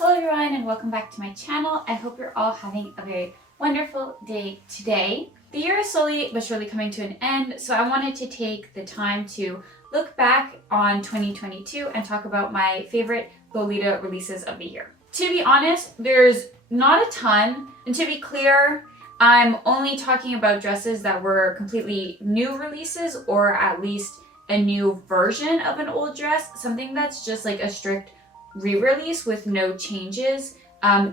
Hello everyone and welcome back to my channel. I hope you're all having a very wonderful day today. The year is slowly but surely coming to an end, so I wanted to take the time to look back on 2022 and talk about my favorite Lolita releases of the year. To be honest, there's not a ton, and to be clear, I'm only talking about dresses that were completely new releases or at least a new version of an old dress. Something that's just like a strict re-release with no changes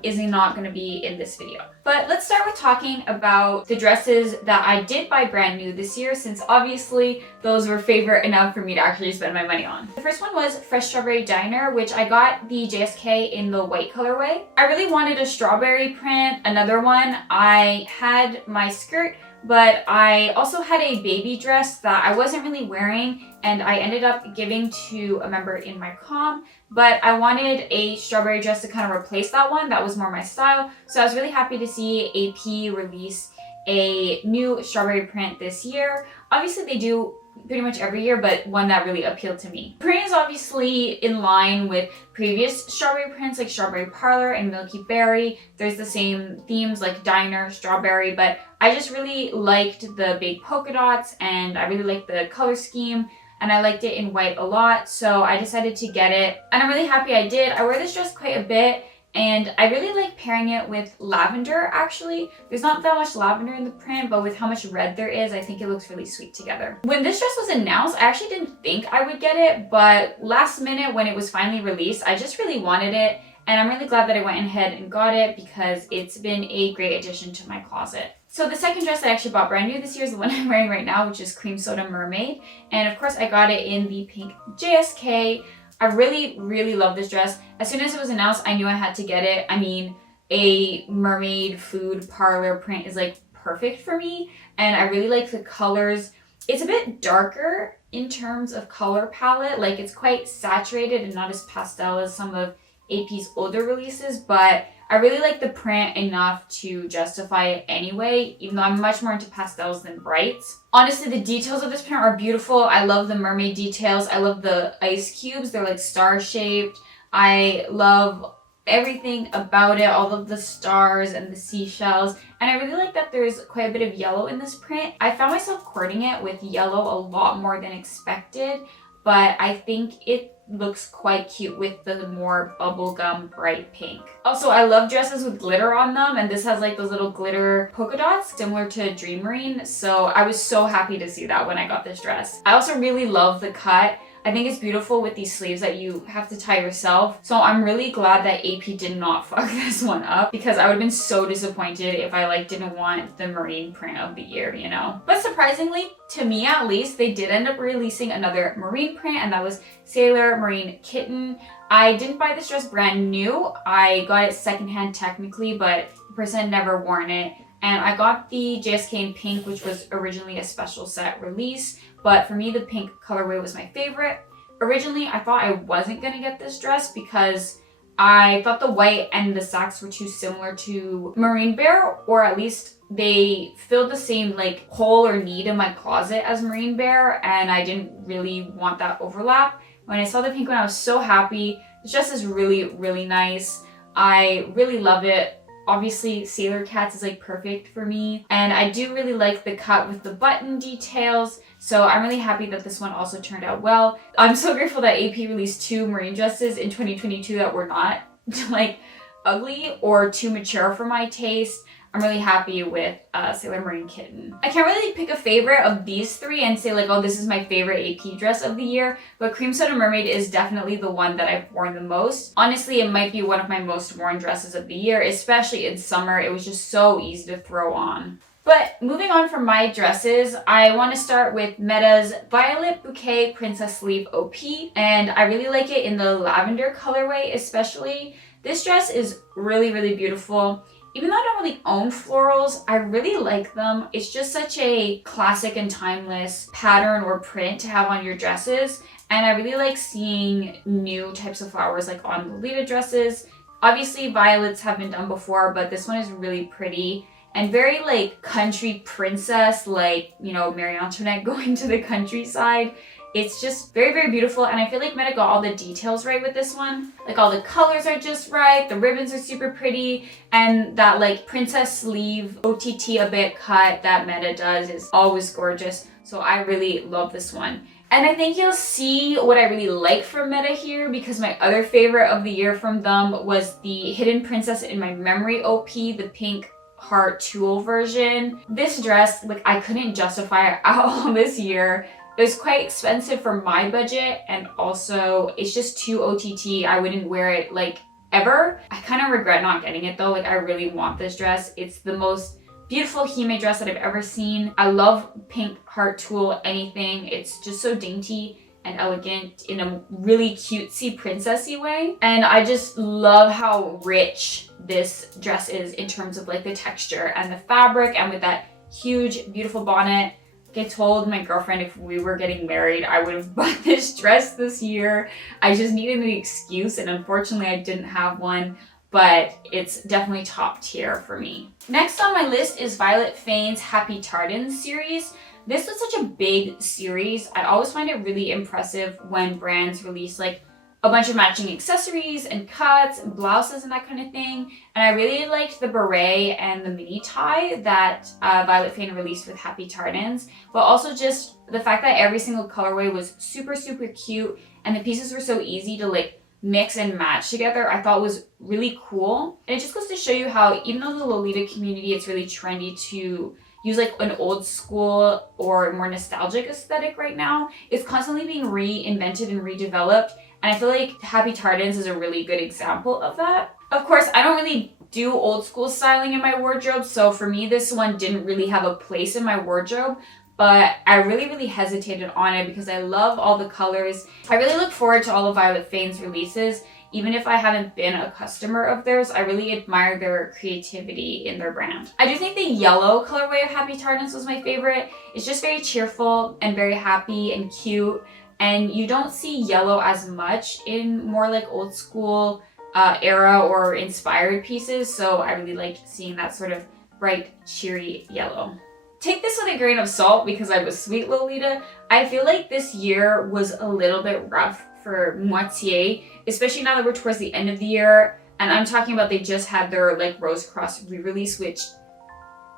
is not going to be in this video. But let's start with talking about the dresses that I did buy brand new this year, since obviously those were favorite enough for me to actually spend my money on. The first one was Fresh Strawberry Diner, which I got the JSK in the white colorway. I really wanted a strawberry print. Another one, I had my skirt, but I also had a baby dress that I wasn't really wearing, and I ended up giving to a member in my comm, but I wanted a strawberry dress to kind of replace that one. That was more my style. So I was really happy to see AP release a new strawberry print this year. Obviously they do pretty much every year, but one that really appealed to me. Print is obviously in line with previous strawberry prints like Strawberry Parlor and Milky Berry. There's the same themes like diner, strawberry, but I just really liked the big polka dots and I really liked the color scheme. And I liked it in white a lot, so I decided to get it. And I'm really happy I did. I wear this dress quite a bit, and I really like pairing it with lavender, actually. There's not that much lavender in the print, but with how much red there is, I think it looks really sweet together. When this dress was announced, I actually didn't think I would get it, but last minute when it was finally released, I just really wanted it. And I'm really glad that I went ahead and got it because it's been a great addition to my closet. So the second dress I actually bought brand new this year is the one I'm wearing right now, which is Cream Soda Mermaid. And of course I got it in the pink JSK. I really love this dress. As soon as it was announced, I knew I had to get it. I mean, a mermaid food parlor print is like perfect for me. And I really like the colors. It's a bit darker in terms of color palette. Like it's quite saturated and not as pastel as some of AP's older releases, but I really like the print enough to justify it anyway, even though I'm much more into pastels than brights. Honestly, the details of this print are beautiful. I love the mermaid details. I love the ice cubes. They're like star-shaped. I love everything about it, all of the stars and the seashells. And I really like that there's quite a bit of yellow in this print. I found myself courting it with yellow a lot more than expected, but I think it looks quite cute with the more bubblegum bright pink. Also, I love dresses with glitter on them, and this has like those little glitter polka dots similar to Dream Marine, so I was so happy to see that when I got this dress. I also really love the cut. I think it's beautiful with these sleeves that you have to tie yourself. So I'm really glad that AP did not fuck this one up, because I would have been so disappointed if I like didn't want the marine print of the year, you know? But surprisingly, to me at least, they did end up releasing another marine print, and that was Sailor Marine Kitten. I didn't buy this dress brand new. I got it secondhand technically, but the person had never worn it. And I got the JSK in pink, which was originally a special set release. But for me, the pink colorway was my favorite. Originally, I thought I wasn't gonna get this dress because I thought the white and the sacks were too similar to Marine Bear, or at least they filled the same like hole or need in my closet as Marine Bear, and I didn't really want that overlap. When I saw the pink one, I was so happy. This dress is really nice. I really love it. Obviously, Sailor Cats is like perfect for me. And I do really like the cut with the button details. So I'm really happy that this one also turned out well. I'm so grateful that AP released two marine dresses in 2022 that were not like ugly or too mature for my taste. I'm really happy with Sailor Marine Kitten. I can't really pick a favorite of these three and say like, oh, this is my favorite AP dress of the year, but Cream Soda Mermaid is definitely the one that I've worn the most. Honestly, it might be one of my most worn dresses of the year, especially in summer. It was just so easy to throw on. But moving on from my dresses, I want to start with Meta's Violet Bouquet Princess Sleeve OP, and I really like it in the lavender colorway especially. This dress is really beautiful. Even though I don't really own florals, I really like them. It's just such a classic and timeless pattern or print to have on your dresses. And I really like seeing new types of flowers like on Lolita dresses. Obviously, violets have been done before, but this one is really pretty and very like country princess, like, you know, Marie Antoinette going to the countryside. It's just very, very beautiful, and I feel like Meta got all the details right with this one. Like all the colors are just right, the ribbons are super pretty, and that like princess sleeve OTT a bit cut that Meta does is always gorgeous. So I really love this one. And I think you'll see what I really like from Meta here, because my other favorite of the year from them was the Hidden Princess in My Memory OP, the pink heart tulle version. This dress, like, I couldn't justify it at all this year. It was quite expensive for my budget, and also it's just too OTT. I wouldn't wear it like ever. I kind of regret not getting it though. Like, I really want this dress. It's the most beautiful hime dress that I've ever seen. I love pink heart tulle anything. It's just so dainty and elegant in a really cutesy princessy way. And I just love how rich this dress is in terms of like the texture and the fabric, and with that huge beautiful bonnet. I told my girlfriend if we were getting married, I would have bought this dress this year. I just needed an excuse, and unfortunately I didn't have one, but it's definitely top tier for me. Next on my list is Violet Fane's Happy Tartan series. This was such a big series. I always find it really impressive when brands release like a bunch of matching accessories and cuts and blouses and that kind of thing. And I really liked the beret and the mini tie that Violet Fane released with Happy Tartans, but also just the fact that every single colorway was super, super cute, and the pieces were so easy to like mix and match together. I thought was really cool. And it just goes to show you how even though the Lolita community, it's really trendy to use like an old school or more nostalgic aesthetic right now, it's constantly being reinvented and redeveloped. And I feel like Happy Tartans is a really good example of that. Of course, I don't really do old school styling in my wardrobe, so for me this one didn't really have a place in my wardrobe, but I really, really hesitated on it because I love all the colors. I really look forward to all of Violet Fane's releases. Even if I haven't been a customer of theirs, I really admire their creativity in their brand. I do think the yellow colorway of Happy Tartans was my favorite. It's just very cheerful and very happy and cute. And you don't see yellow as much in more like old school era or inspired pieces. So I really liked seeing that sort of bright, cheery yellow. Take this with a grain of salt because I was sweet Lolita. I feel like this year was a little bit rough for Moitié, especially now that we're towards the end of the year. And I'm talking about they just had their like Rose Cross re-release, which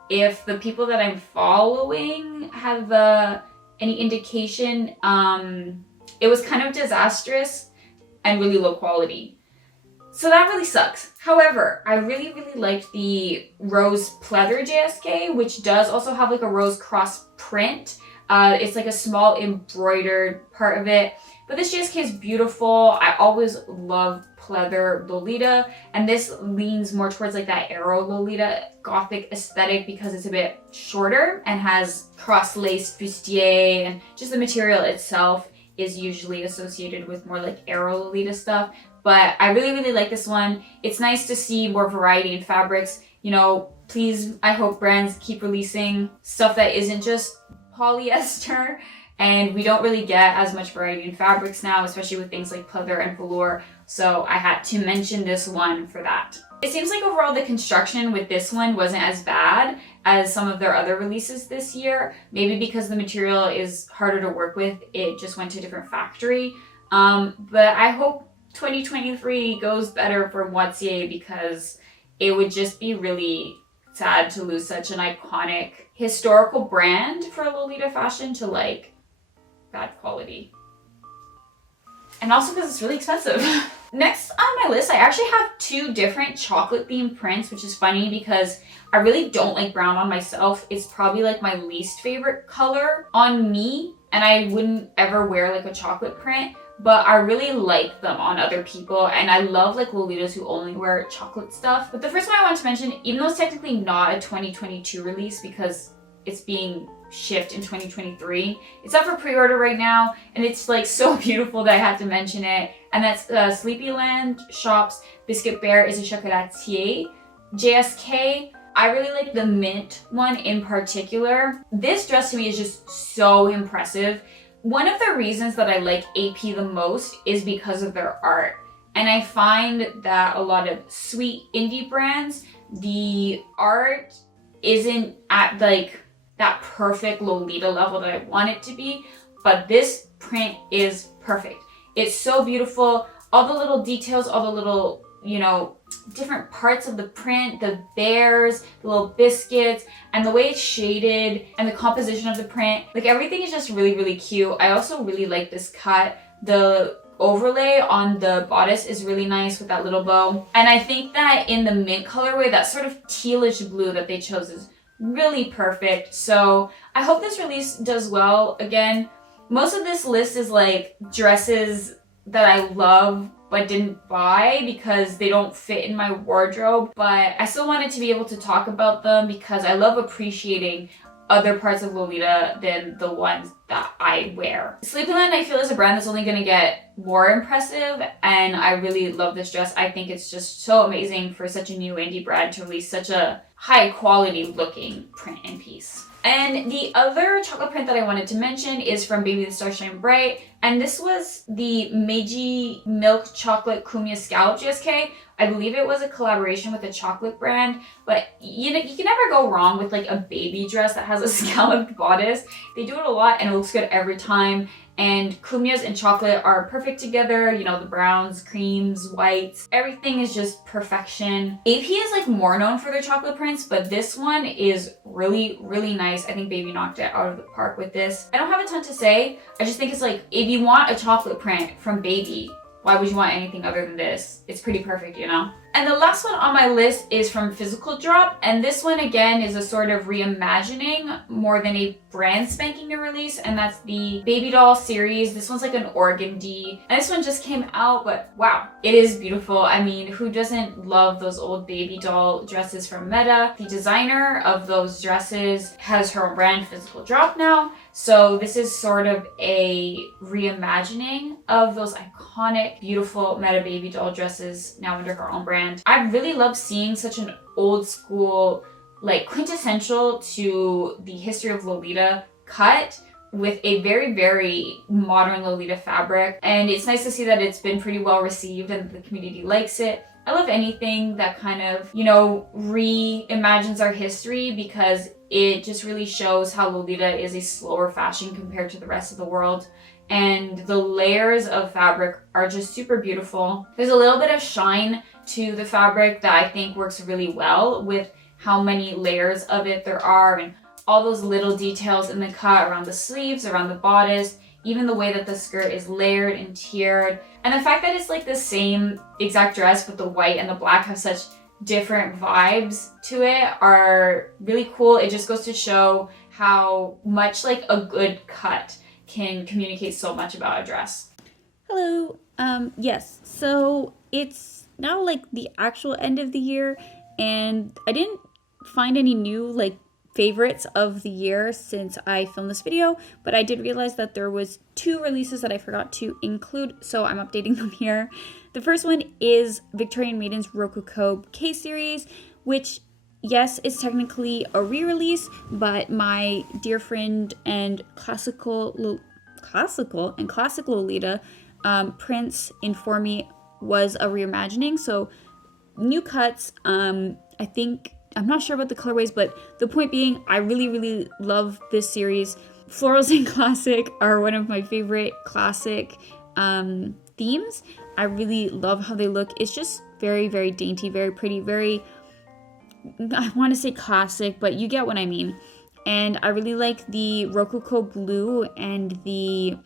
if the people that I'm following have any indication, it was kind of disastrous and really low quality. So that really sucks. However, I really, really liked the Rose Pleather JSK, which does also have like a Rose Cross print. It's like a small embroidered part of it. But this JSK is beautiful. I always love pleather Lolita, and this leans more towards like that Arrow Lolita gothic aesthetic because it's a bit shorter and has cross-laced bustier, and just the material itself is usually associated with more like Arrow Lolita stuff. But I really, really like this one. It's nice to see more variety in fabrics. You know, please, I hope brands keep releasing stuff that isn't just polyester. And we don't really get as much variety in fabrics now, especially with things like pleather and velour. So I had to mention this one for that. It seems like overall the construction with this one wasn't as bad as some of their other releases this year. Maybe because the material is harder to work with, it just went to a different factory. But I hope 2023 goes better for Moitié, because it would just be really sad to lose such an iconic historical brand for Lolita fashion to like bad quality. And also because it's really expensive. Next on my list, I actually have two different chocolate themed prints, which is funny because I really don't like brown on myself. It's probably like my least favorite color on me, and I wouldn't ever wear like a chocolate print, but I really like them on other people, and I love like Lolitas who only wear chocolate stuff. But the first one I want to mention, even though it's technically not a 2022 release because it's being shipped in 2023, it's up for pre-order right now, and it's like so beautiful that I had to mention it. And that's Sleepyland Shop's Biscuit Bear is a Chocolatier JSK. I really like the mint one in particular. This dress to me is just so impressive. One of the reasons that I like AP the most is because of their art. And I find that a lot of sweet indie brands, the art isn't at like that perfect Lolita level that I want it to be, but this print is perfect. It's so beautiful. All the little details, all the little, you know, different parts of the print, the bears, the little biscuits, and the way it's shaded and the composition of the print, like everything is just really, really cute. I also really like this cut. The overlay on the bodice is really nice with that little bow. And I think that in the mint colorway, that sort of tealish blue that they chose is really perfect. So I hope this release does well. Again, most of this list is like dresses that I love but didn't buy because they don't fit in my wardrobe, but I still wanted to be able to talk about them because I love appreciating other parts of Lolita than the ones that I wear. Sleepyland, I feel, is a brand that's only gonna get more impressive, and I really love this dress. I think it's just so amazing for such a new indie brand to release such a high quality looking print and piece. And the other chocolate print that I wanted to mention is from Baby the Star Shine Bright, and this was the Meiji Milk Chocolate Kumya Scallop GSK. I believe it was a collaboration with a chocolate brand, but you know, you can never go wrong with like a baby dress that has a scalloped bodice. They do it a lot and it looks good every time. And Kumyas and chocolate are perfect together. You know, the browns, creams, whites, everything is just perfection. AP is like more known for their chocolate prints, but this one is really, really nice. I think Baby knocked it out of the park with this. I don't have a ton to say. I just think it's like, if you want a chocolate print from Baby, why would you want anything other than this? It's pretty perfect, you know? And the last one on my list is from Physical Drop, and this one again is a sort of reimagining more than a brand spanking new release, and that's the Baby Doll series. This one's like an organdy, and this one just came out, but wow, it is beautiful. I mean, who doesn't love those old baby doll dresses from Meta? The designer of those dresses has her own brand, Physical Drop, now. So this is sort of a reimagining of those iconic, beautiful Meta baby doll dresses now under her own brand. I really love seeing such an old school, like quintessential to the history of Lolita cut with a very, very modern Lolita fabric. And it's nice to see that it's been pretty well received and the community likes it. I love anything that kind of, you know, reimagines our history because it just really shows how Lolita is a slower fashion compared to the rest of the world. And the layers of fabric are just super beautiful. There's a little bit of shine to the fabric that I think works really well with how many layers of it there are and all those little details in the cut around the sleeves, around the bodice, even the way that the skirt is layered and tiered. And the fact that it's like the same exact dress but the white and the black have such different vibes to it are really cool. It just goes to show how much like a good cut can communicate so much about a dress. Hello. Yes, so it's now like the actual end of the year, and I didn't find any new like favorites of the year since I filmed this video, but I did realize that there was 2 releases that I forgot to include, so I'm updating them here. The first one is Victorian Maiden's Rococo K-Series, which, yes, is technically a re-release, but my dear friend and classical Lolita, Prince informed me was a reimagining. So new cuts, I think, I'm not sure about the colorways, but the point being, I really, really love this series. Florals and classic are one of my favorite classic themes. I really love how they look. It's just very, very dainty, very pretty, very, I want to say classic, but you get what I mean. And I really like the Rococo Blue and the,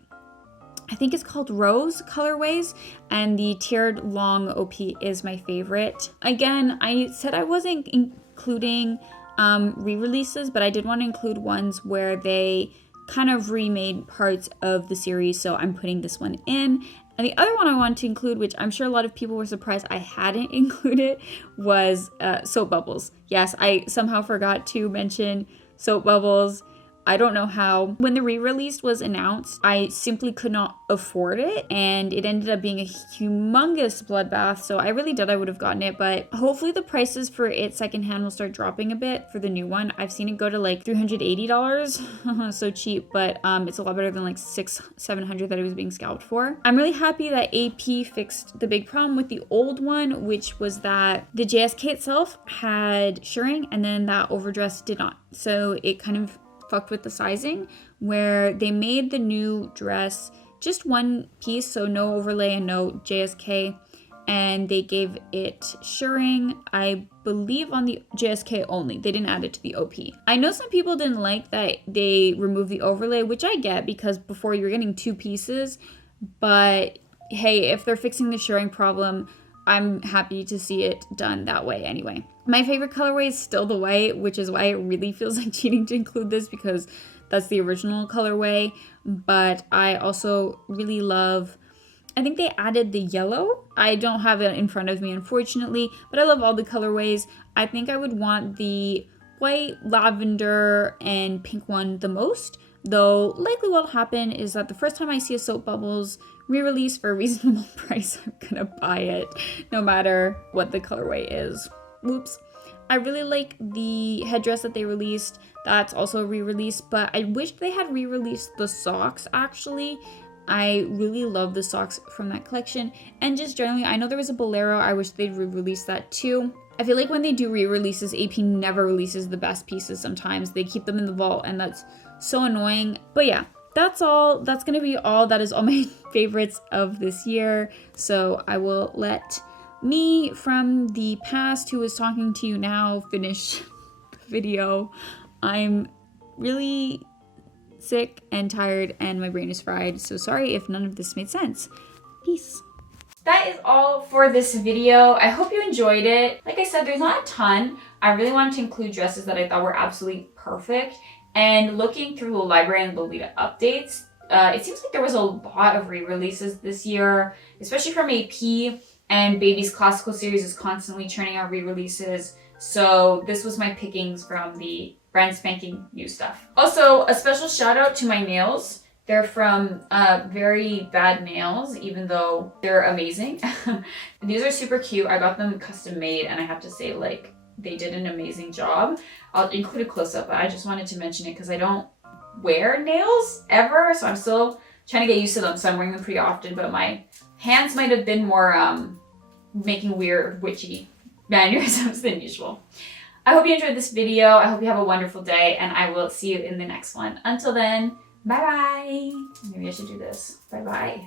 I think it's called Rose colorways, and the tiered long OP is my favorite. Again, I said I wasn't including re-releases, but I did want to include ones where they kind of remade parts of the series, so I'm putting this one in. And the other one I wanted to include, which I'm sure a lot of people were surprised I hadn't included, was Soap Bubbles. Yes, I somehow forgot to mention Soap Bubbles. I don't know how. When the re-release was announced, I simply could not afford it, and it ended up being a humongous bloodbath, so I really doubt I would have gotten it, but hopefully the prices for it secondhand will start dropping a bit for the new one. I've seen it go to like $380, so cheap, but it's a lot better than like $600-700 that it was being scalped for. I'm really happy that AP fixed the big problem with the old one, which was that the JSK itself had shirring, and then that overdress did not, so it kind of fucked with the sizing, where they made the new dress just one piece, so no overlay and no JSK, and they gave it shirring, I believe, on the JSK only. They didn't add it to the OP. I know some people didn't like that they removed the overlay, which I get because before you're getting two pieces, but hey, if they're fixing the shirring problem, I'm happy to see it done that way anyway. My favorite colorway is still the white, which is why it really feels like cheating to include this because that's the original colorway. But I also really love, I think they added the yellow. I don't have it in front of me, unfortunately, but I love all the colorways. I think I would want the white, lavender, and pink one the most. Though likely what'll happen is that the first time I see a Soap Bubbles re-release for a reasonable price, I'm gonna buy it no matter what the colorway is. Whoops. I really like the headdress that they released. That's also a re-release, but I wish they had re-released the socks actually. I really love the socks from that collection. And just generally, I know there was a bolero. I wish they'd re-release that too. I feel like when they do re-releases, AP never releases the best pieces sometimes. They keep them in the vault and that's so annoying. But yeah, that's all. That's going to be all. That is all my favorites of this year. So I will let me from the past who is talking to you now finish the video. I'm really sick and tired and my brain is fried, so sorry if none of this made sense. Peace. That is all for this video. I hope you enjoyed it. Like I said, there's not a ton. I really wanted to include dresses that I thought were absolutely perfect. And looking through the library and Lolita updates, it seems like there was a lot of re-releases this year, especially from AP, and Baby's Classical Series is constantly churning out re-releases. So this was my pickings from the brand spanking new stuff. Also, a special shout out to my nails. They're from Very Bad Nails, even though they're amazing. These are super cute. I got them custom made and I have to say, like, they did an amazing job. I'll include a close-up, but I just wanted to mention it because I don't wear nails ever, so I'm still trying to get used to them, so I'm wearing them pretty often, but my hands might have been more making weird witchy mannerisms than usual. I hope you enjoyed this video. I hope you have a wonderful day, and I will see you in the next one. Until then, bye-bye. Maybe I should do this. Bye-bye.